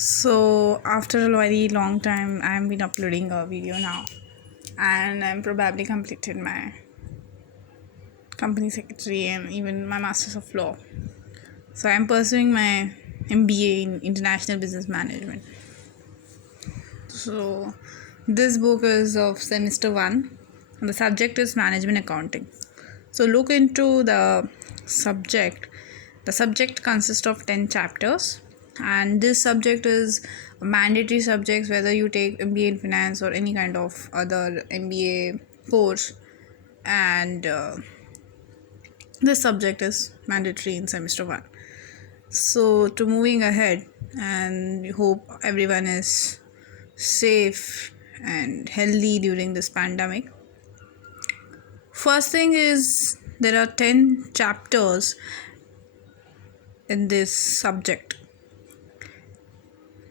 So after a very long time, I've been uploading a video now, and I'm probably completed my company secretary and even my masters of law. So I'm pursuing my MBA in international business management. So this book is of semester 1 and the subject is management accounting. So look into the subject. The subject consists of 10 chapters, and this subject is a mandatory subject whether you take MBA in finance or any kind of other MBA course, and this subject is mandatory in semester 1. So to moving ahead, and we hope everyone is safe and healthy during this pandemic. First thing is there are 10 chapters in this subject.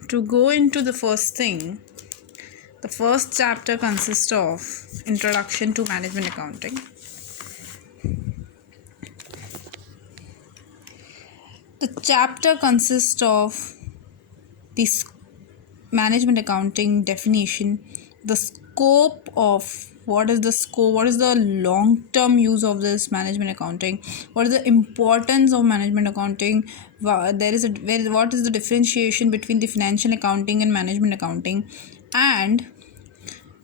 To go into the first thing, the first chapter consists of Introduction to Management Accounting. The chapter consists of the management accounting definition, the scope of what is the long term use of this management accounting, what is the importance of management accounting, what is the differentiation between the financial accounting and management accounting, and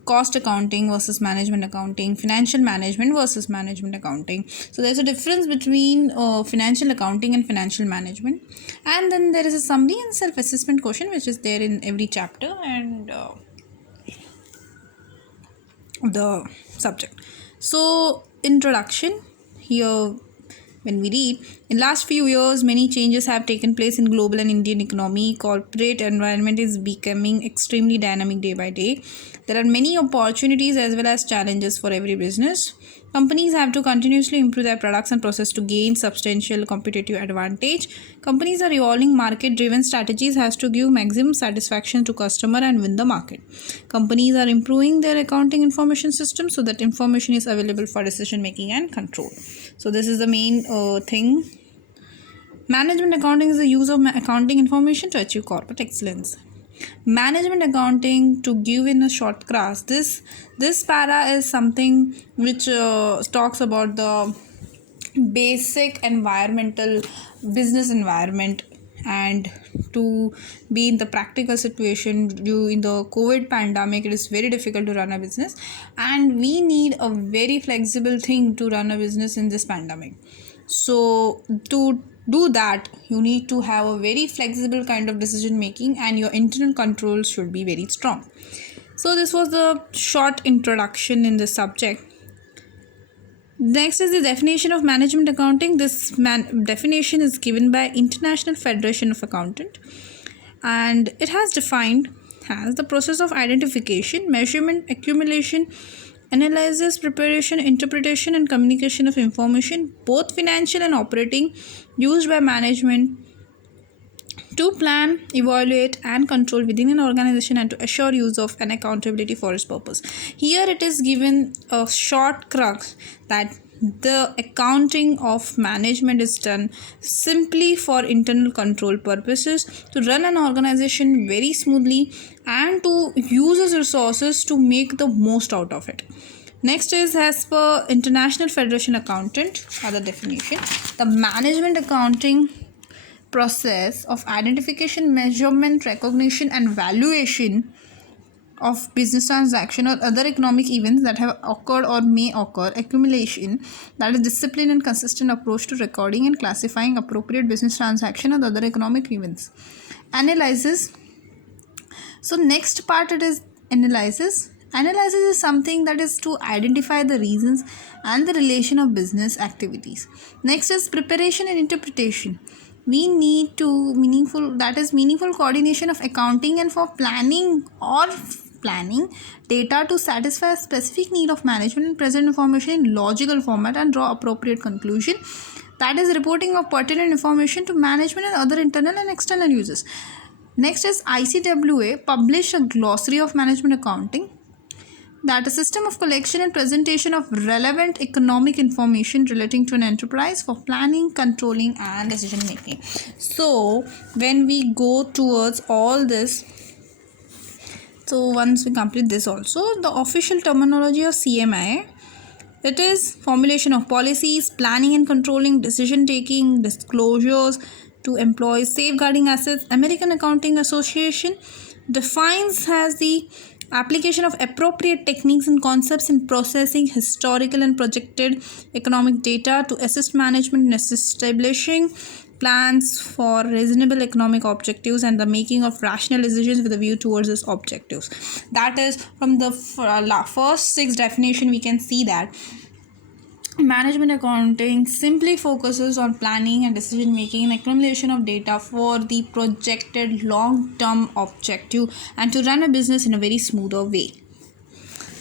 cost accounting versus management accounting, financial management versus management accounting. So there's a difference between financial accounting and financial management, and then there is a summary and self-assessment question which is there in every chapter and the subject. So introduction here, when we read, in last few years many changes have taken place in global and Indian economy. Corporate environment is becoming extremely dynamic day by day. There are many opportunities as well as challenges for every business. Companies have to continuously improve their products and process to gain substantial competitive advantage. Companies are evolving market-driven strategies has to give maximum satisfaction to customer and win the market. Companies are improving their accounting information system so that information is available for decision making and control. So this is the main thing. Management accounting is the use of accounting information to achieve corporate excellence. Management accounting, to give in a short class, this para is something which talks about the basic environmental business environment, and to be in the practical situation during the COVID pandemic, it is very difficult to run a business, and we need a very flexible thing to run a business in this pandemic. So to do that, you need to have a very flexible kind of decision making, and your internal controls should be very strong. So this was the short introduction in this subject. Next is the definition of management accounting. This definition is given by International Federation of Accountant, and it has defined as the process of identification, measurement, accumulation, analysis, preparation, interpretation, and communication of information, both financial and operating, used by management to plan, evaluate, and control within an organization and to assure use of and accountability for its purpose. Here it is given a short crux that the accounting of management is done simply for internal control purposes, to run an organization very smoothly and to use its resources to make the most out of it. Next is, as per International Federation Accountant, other definition, the management accounting process of identification, measurement, recognition, and valuation of business transaction or other economic events that have occurred or may occur, accumulation, that is discipline and consistent approach to recording and classifying appropriate business transaction or other economic events. Analysis. So next part, it is analysis. Analysis is something that is to identify the reasons and the relation of business activities. Next is preparation and interpretation. We need to meaningful coordination of accounting and for planning data to satisfy a specific need of management and present information in logical format and draw appropriate conclusion. That is reporting of pertinent information to management and other internal and external users. Next is ICWA published a glossary of management accounting. that a system of collection and presentation of relevant economic information relating to an enterprise for planning, controlling, and decision making. So when we go towards all this, so once we complete this also, the official terminology of CMI, it is formulation of policies, planning and controlling, decision taking, disclosures to employees, safeguarding assets. American Accounting Association defines as the application of appropriate techniques and concepts in processing historical and projected economic data to assist management in establishing plans for reasonable economic objectives and the making of rational decisions with a view towards these objectives. That is, from the first six definition we can see that management accounting simply focuses on planning and decision making and accumulation of data for the projected long term objective and to run a business in a very smoother way.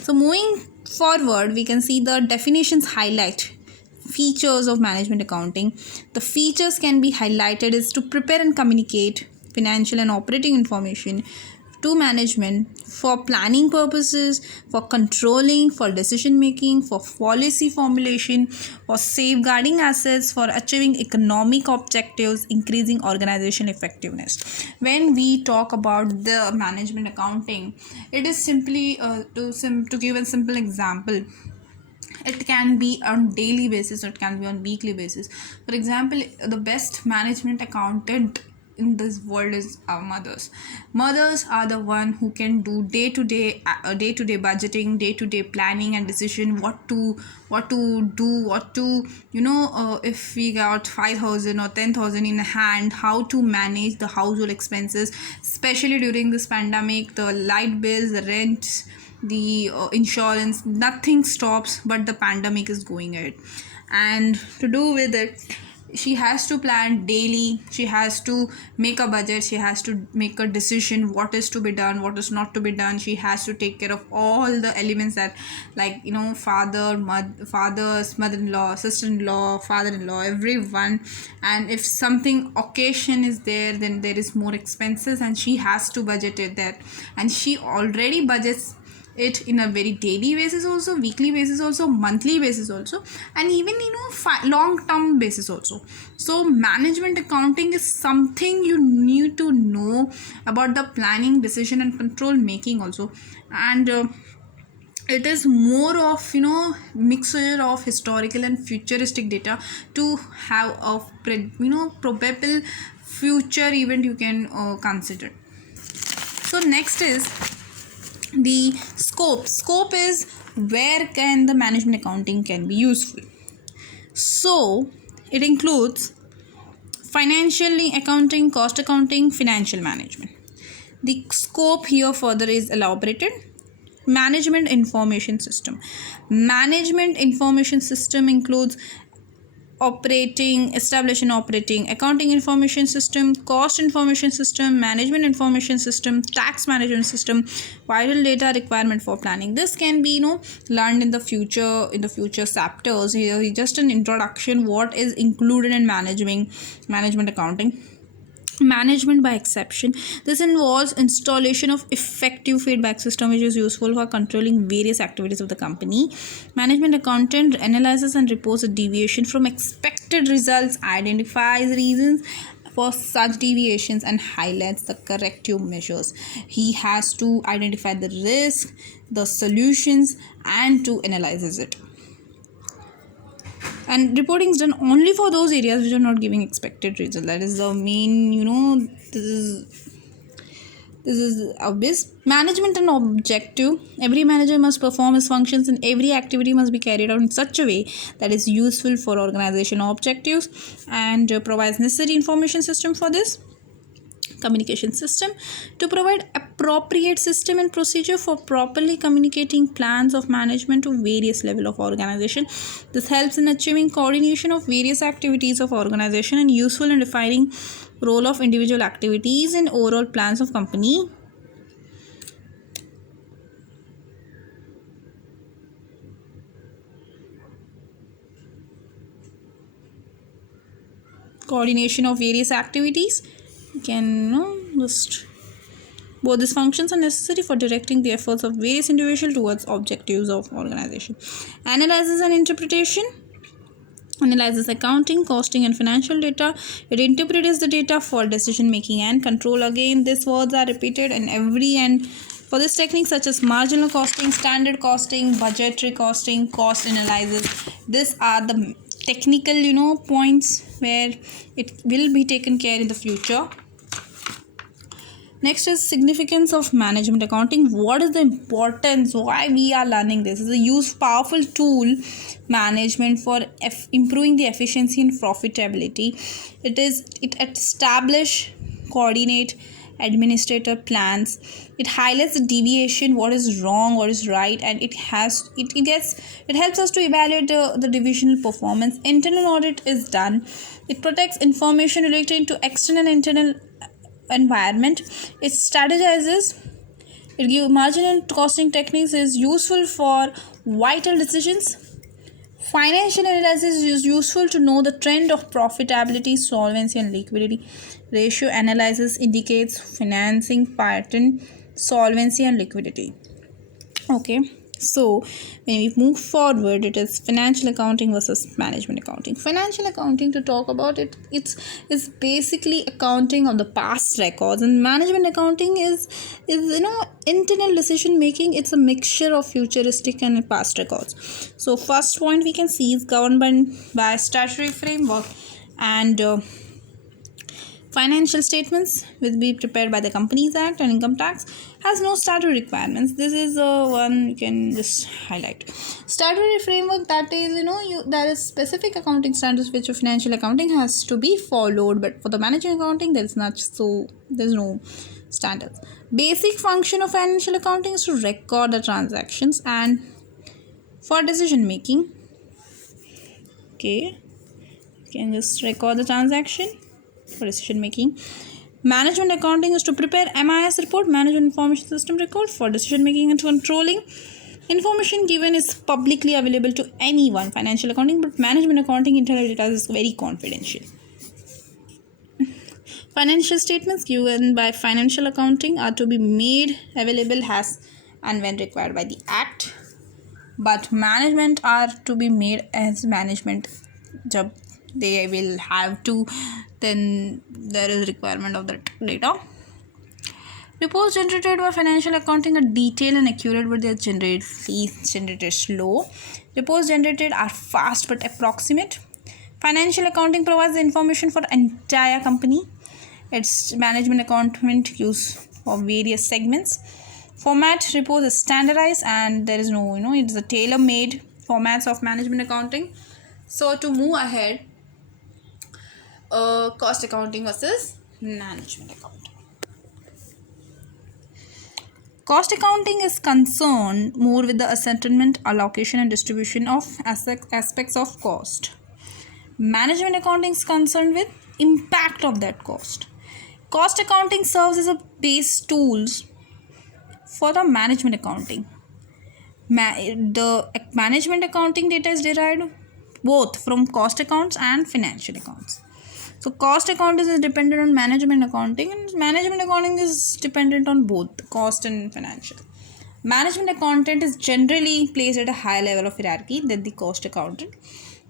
So moving forward, we can see the definitions highlight features of management accounting. The features can be highlighted is to prepare and communicate financial and operating information to management for planning purposes, for controlling, for decision making, for policy formulation, for safeguarding assets, for achieving economic objectives, increasing organization effectiveness. When we talk about the management accounting, it is simply to give a simple example. It can be on daily basis or it can be on weekly basis. For example, the best management accountant in this world is our mothers are the one who can do day to day budgeting, day to day planning and decision, what to do, what to if we got 5,000 or 10,000 in hand, how to manage the household expenses, especially during this pandemic, the light bills, the rent, the insurance, nothing stops, but the pandemic is going ahead. And to do with it, she has to plan daily, she has to make a budget, she has to make a decision what is to be done, what is not to be done. She has to take care of all the elements that, like fathers, mother-in-law, sister-in-law, father-in-law, everyone. And if something occasion is there, then there is more expenses and she has to budget it that. And she already budgets it in a very daily basis also, weekly basis also, monthly basis also, and even long term basis also. So management accounting is something you need to know about the planning, decision and control making also. And it is more of mixture of historical and futuristic data to have a probable future event you can consider. So next is the scope is where can the management accounting can be useful. So it includes financially accounting, cost accounting, financial management. The scope here further is elaborated. Management information system includes establish and operating accounting information system, cost information system, management information system, tax management system, vital data requirement for planning. This can be learned in the future chapters. Here is just an introduction what is included in management accounting. Management by exception. This involves installation of effective feedback system which is useful for controlling various activities of the company. Management accountant analyzes and reports a deviation from expected results, identifies reasons for such deviations and highlights the corrective measures. He has to identify the risk, the solutions, and to analyze it. And reporting is done only for those areas which are not giving expected result. That is the main this is obvious. Management and objective. Every manager must perform his functions and every activity must be carried out in such a way that is useful for organizational objectives and provides necessary information system for this. Communication system to provide appropriate system and procedure for properly communicating plans of management to various level of organization. This helps in achieving coordination of various activities of organization and useful in defining role of individual activities in overall plans of company. Coordination of various activities. You can just Both these functions are necessary for directing the efforts of various individuals towards objectives of organization. Analysis and interpretation analyzes accounting, costing, and financial data. It interprets the data for decision making and control. Again, these words are repeated in every and for this technique such as marginal costing, standard costing, budgetary costing, cost analysis. These are the technical points where it will be taken care in the future. Next is significance of management accounting. What is the importance? Why we are learning this? It's a used powerful tool management for improving the efficiency and profitability. It establish, coordinate, administrator plans. It highlights the deviation, what is wrong, what is right, and it helps us to evaluate the divisional performance. Internal audit is done. It protects information relating to external and internal environment. It strategizes. It gives marginal costing techniques is useful for vital decisions. Financial analysis is useful to know the trend of profitability, solvency, and liquidity. Ratio analysis indicates financing pattern, solvency, and liquidity. Okay. So when we move forward, it is financial accounting versus management accounting. Financial accounting, to talk about it, it's basically accounting of the past records, and management accounting is internal decision making. It's a mixture of futuristic and past records. So first point we can see is governed by statutory framework, and financial statements will be prepared by the Companies Act, and income tax has no statutory requirements. This is one you can just highlight. Statutory framework, that is there is specific accounting standards which financial accounting has to be followed, but for the management accounting there's no standards. Basic function of financial accounting is to record the transactions and for decision making. Okay, you can just record the transaction for decision making. Management accounting is to prepare MIS report, management information system record, for decision making and controlling. Information given is publicly available to anyone. Financial accounting, but management accounting internal data is very confidential. Financial statements given by financial accounting are to be made available as and when required by the Act, but management are to be made as management job. They will have to, then there is requirement of that data. Reports generated by financial accounting are detailed and accurate, but they are generated slow. Reports generated are fast but approximate. Financial accounting provides the information for the entire company. Its management accounting used for various segments. Format report is standardized, and there is no it's a tailor-made formats of management accounting. So to move ahead, cost accounting versus management accounting. Cost accounting is concerned more with the ascertainment, allocation, and distribution of aspects of cost. Management accounting is concerned with impact of that cost. Cost accounting serves as a base tools for the management accounting. The management accounting data is derived both from cost accounts and financial accounts. So cost accounting is dependent on management accounting, and management accounting is dependent on both cost and financial. Management accountant is generally placed at a higher level of hierarchy than the cost accountant.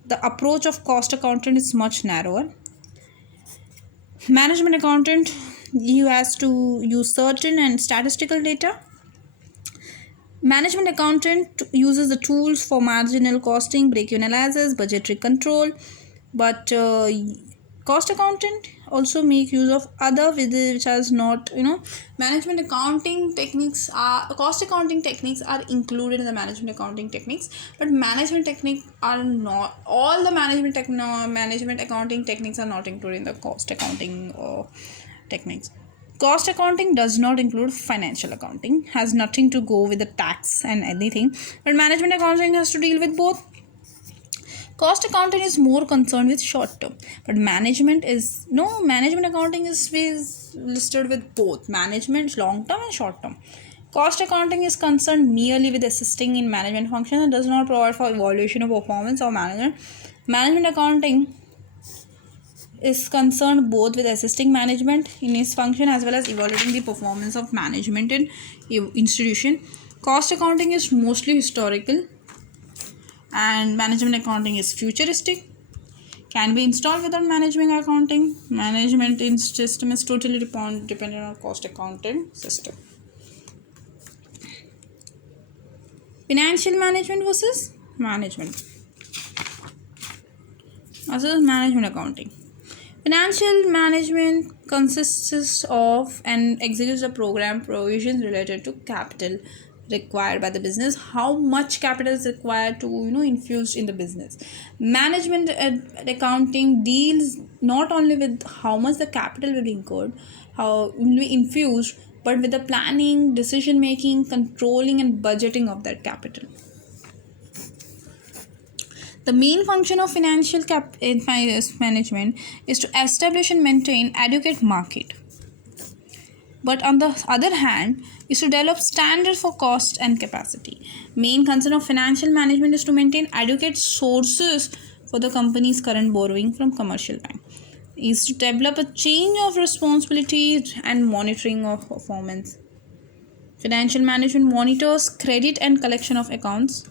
The approach of cost accountant is much narrower. Management accountant, you has to use certain and statistical data. Management accountant uses the tools for marginal costing, break-even analysis, budgetary control, but cost accountant also make use of other which has not management accounting techniques are cost accounting techniques are included in the management accounting techniques, but management techniques are not all the management accounting techniques are not included in the cost accounting techniques. Cost accounting does not include financial accounting, has nothing to go with the tax and anything, but management accounting has to deal with both. Cost accounting is more concerned with short term, but management accounting is listed with both management long term and short term. Cost accounting is concerned merely with assisting in management functions and does not provide for evaluation of performance or management. Management accounting is concerned both with assisting management in its function as well as evaluating the performance of management in institution. Cost accounting is mostly historical, and management accounting is futuristic. Can be installed without management accounting. Management in system is totally dependent on cost accounting system. Financial management versus management accounting. Financial management consists of and executes a program provisions related to capital required by the business, how much capital is required to infuse in the business. Management accounting deals not only with how much the capital will be incurred, how will be infused, but with the planning, decision making, controlling and budgeting of that capital. The main function of financial management is to establish and maintain adequate market. But on the other hand, is to develop standards for cost and capacity. Main concern of financial management is to maintain adequate sources for the company's current borrowing from commercial bank. Is to develop a chain of responsibilities and monitoring of performance. Financial management monitors credit and collection of accounts.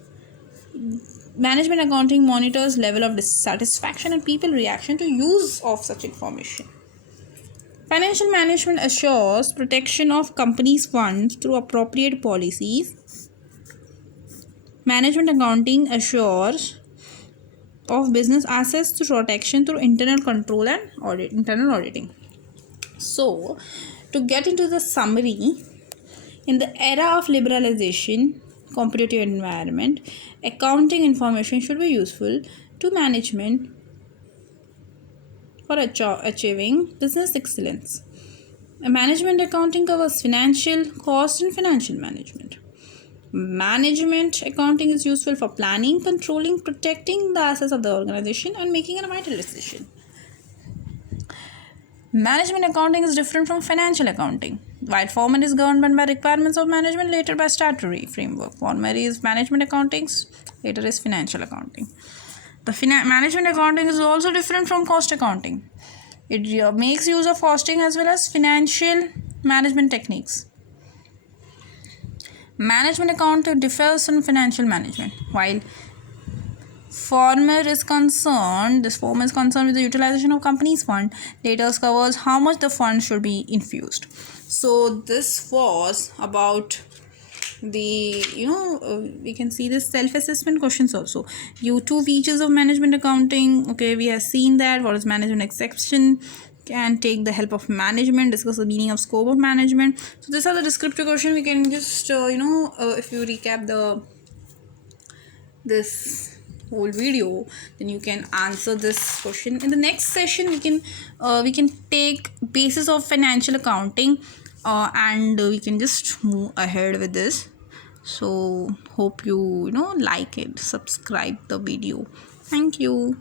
Management accounting monitors level of dissatisfaction and people reaction to use of such information. Financial management assures protection of companies' funds through appropriate policies. Management accounting assures of business assets through protection through internal control and internal auditing. So, to get into the summary, in the era of liberalization, competitive environment, accounting information should be useful to management for achieving business excellence. Management accounting covers financial, cost and financial management. Management accounting is useful for planning, controlling, protecting the assets of the organization and making a vital decision. Management accounting is different from financial accounting. While former is governed by requirements of management, later by statutory framework. Former is management accounting, later is financial accounting. The management accounting is also different from cost accounting. It makes use of costing as well as financial management techniques. Management accounting differs from financial management. While former is concerned with the utilization of company's fund, later covers how much the fund should be infused. So this was about the we can see this self-assessment questions also. Two features of management accounting. Okay, we have seen that. What is management exception? Can take the help of management, discuss the meaning of scope of management. So these are the descriptive questions. We can just if you recap this whole video, then you can answer this question. In the next session, we can take basis of financial accounting, and we can just move ahead with this. So hope you like it, subscribe the video. Thank you.